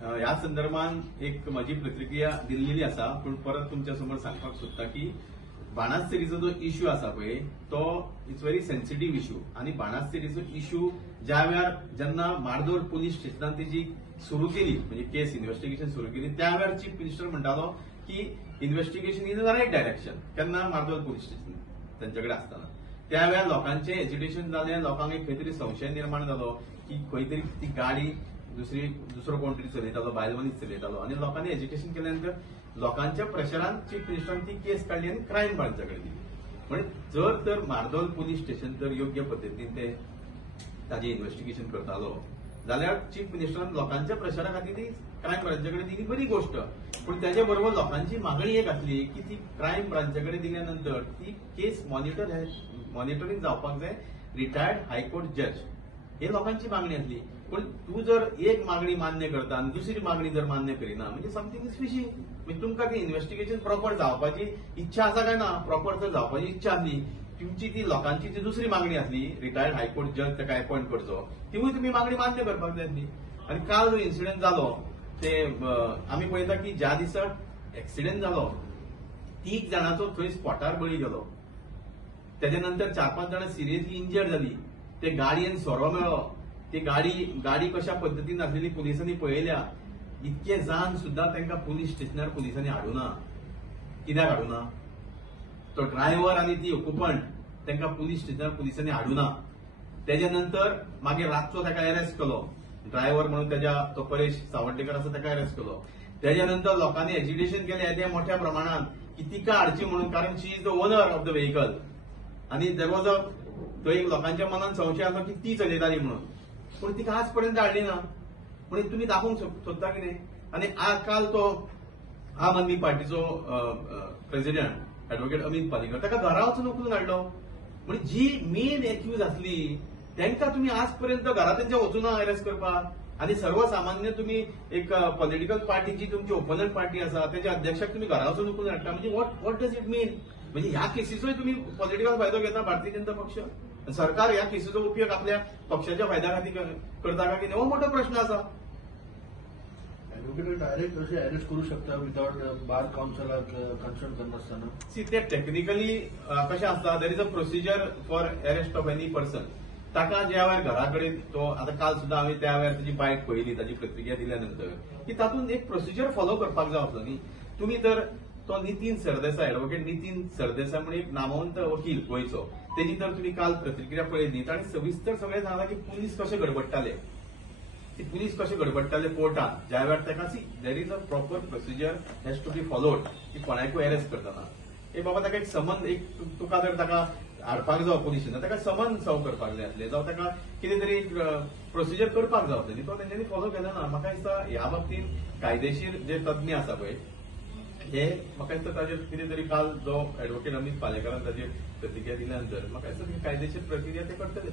ह्या संदर्भात एक माझी प्रतिक्रिया दिल्लेली असा, पण परत तुमच्या समोर सांगपाक सोदता की बाणास्तेरीचो जो इश्यू असा पळय तो इट्स व्हेरी सेन्सिटिव्ह इश्यू आणि बाणास्तेरीचो इश्यू ज्या वेळार जेन्ना मार्दोळ पोलीस स्टेशनात तेजी सुरू केली म्हणजे केस इन्व्हेस्टिगेशन सुरू केली त्या वेळार चीफ मिनिस्टर म्हणटालो की investigation in the right direction केन्ना मार्दोळ पोलीस स्टेशन त्यांच्याकडे असताना त्या वेळार लोकांचे एजिटेशन जालें, लोकांक एक खंय तरी संशय निर्माण जालो की खंय तरी ती गाडी दुसरो कोण तरी चलयतालो, बायल मनीस चलयतालो आणि लोकांनी एज्युकेशन केल्यानंतर लोकांच्या प्रेशरान चीफ मिनिस्टरान ती केस काढली आणि क्रायम ब्रांचाकडे दिली. म्हणजे जर तर मार्दोळ पोलीस स्टेशन जर योग्य पद्दतीन ते ताजे इन्व्हेस्टिगेशन करतालो जाल्यार चीफ मिनिस्टरान लोकांच्या प्रेशरा खातीर ती क्रायम ब्रांचाकडे दिली, बरी गोष्ट. पण त्याच्या बरोबर लोकांची मागणी एक आसली की ती क्रायम ब्रांचाकडे दिल्यानंतर ती केस मॉनिटरिंग जावपाक जाय रिटायर्ड हायकोर्ट जज, हे लोकांची मागणी आसली. पण तू जर एक मागणी मान्य करता आणि दुसरी मागणी जर मान्य करिना म्हणजे समथिंग इज फिशी. म्हणजे तुमकां ती इन्व्हेस्टिगेशन प्रॉपर जावपाची इच्छा आसा काय ना, प्रॉपर जर जावपाची इच्छा आसली, तुमची ती लोकांची जी दुसरी मागणी आसली रिटायर्ड हायकोर्ट जज ताका अपॉइंट करचो, तिवूय तुम्ही मागणी मान्य करपाक जाय आसली. आणि काल जो इन्सिडेंट जालो ते आमी पळयता की ज्या दिसा एक्सिडेंट जालो 3 जाणांचो थंय स्पॉटार बळी गेलो. त्याच्या नंतर 4-5 जाणां सिरियसली इंजर्ड जाली. ते गाडयेन सोरो मेळ्ळो. ती गाडी कशा पद्दतीन आसलेली पुलिसांनी पळयल्या. इतके जाण सुद्धा तांकां पुलीस स्टेशनार पुलिसांनी हाडूना. कित्याक हाडूना? तो ड्रायव्हर आणि ती ऑक्युपंट तांकां पुलीस स्टेशनार पुलिसांनी हाडूना. त्याच्या नंतर मागीर रातचो ताका अरेस्ट केलो. ड्रायव्हर म्हणून तो परेश सावड्डेकर आसा ताका अरेस्ट केलो. त्याच्या नंतर लोकांनी एजिटेशन केलें येद्या मोठ्या प्रमाणात की तिका हाडची म्हणून, कारण she is the owner of the vehicle. आणि देर वॉज थंय लोकांच्या मनात संशय आसलो की ती चलयताली म्हणून. पण तिका आज पर्यंत हाडली ना. म्हणजे तुम्ही दाखोवंक सोदता कितें? आणि काल तो आम आदमी पार्टीचो प्रेसिडेंट ऍडव्होकेट अमित पालेकर ताका घरा वचून उखलून हाडलो. म्हणजे जी मेन एक्यूज आसली तांकां तुम्ही आज पर्यंत घरा त्यांच्या वचून अरेस्ट करपाक. आणि सर्वसामान्य तुम्ही एक पॉलिटिकल पार्टी जी तुमची ओपोनंट पार्टी आसा त्याच्या अध्यक्षाक तुम्ही घरा वचून उखलून हाडटा. म्हणजे व्हॉट डज इट मीन? म्हणजे ह्या केसीचोय तुम्ही पॉलिटिकल फायदो घेता भारतीय जनता पक्ष? सरकार ह्या केसीचो उपयोग आपल्या पक्षाच्या फायद्या खातीर करता का कितें? हो मोठो प्रश्न आसा. ऍडव्होकेट डायरेक्ट असे अरेस्ट करू शकता विदाउट बार काउन्सिलाक कन्सल्ट करनासतना? सी ते टेक्निकली कशें आसता, देर is a procedure for arrest of any person. ताका ज्या वेळार घरा कडेन तो आता काल सुद्धा आम्ही त्या वेळार ताची बायट पळयली, ताची प्रतिक्रिया दिल्यानंतर की तातूंत एक प्रोसिजर फॉलो करपाक जाय आसलो न्ही. तुम्ही तर तो नितीन सरदेसाय, ऍडव्होकेट नितीन सरदेसाय म्हणून एक नामवंत वकील गोंयचो, तेजी तर तुम्ही काल प्रतिक्रिया पळयली ताणें सविस्तर सगळें सांगलां की पुलीस कशे गडबडटाले. ती पुलीस कशे गडबडटाले कोर्टात ज्या वेळार ताका there is a proper procedure has to be followed की कोणाकूय अरेस्ट करतना. हे बाबा ताका एक समन, एक तुका जर ताका हाडपाक जाय पुलीस स्टेशनार ताका समन सर्व करपाक जाय आसलें, जावं ताका कितें तरी प्रोसिजर करपाक जाय आसलें. तो तेंच्यांनी फॉलो केलो ना. म्हाका दिसता ह्या बाबतींत कायदेशीर जे तज्ञ आसा पळय हे म्हाका दिसता ताजेर कितें तरी काल जो ऍडव्होकेट अमित पालेकरान ताजेर प्रतिक्रिया दिल्यानंतर म्हाका दिसता कायदेशीर प्रक्रिया ते करतले.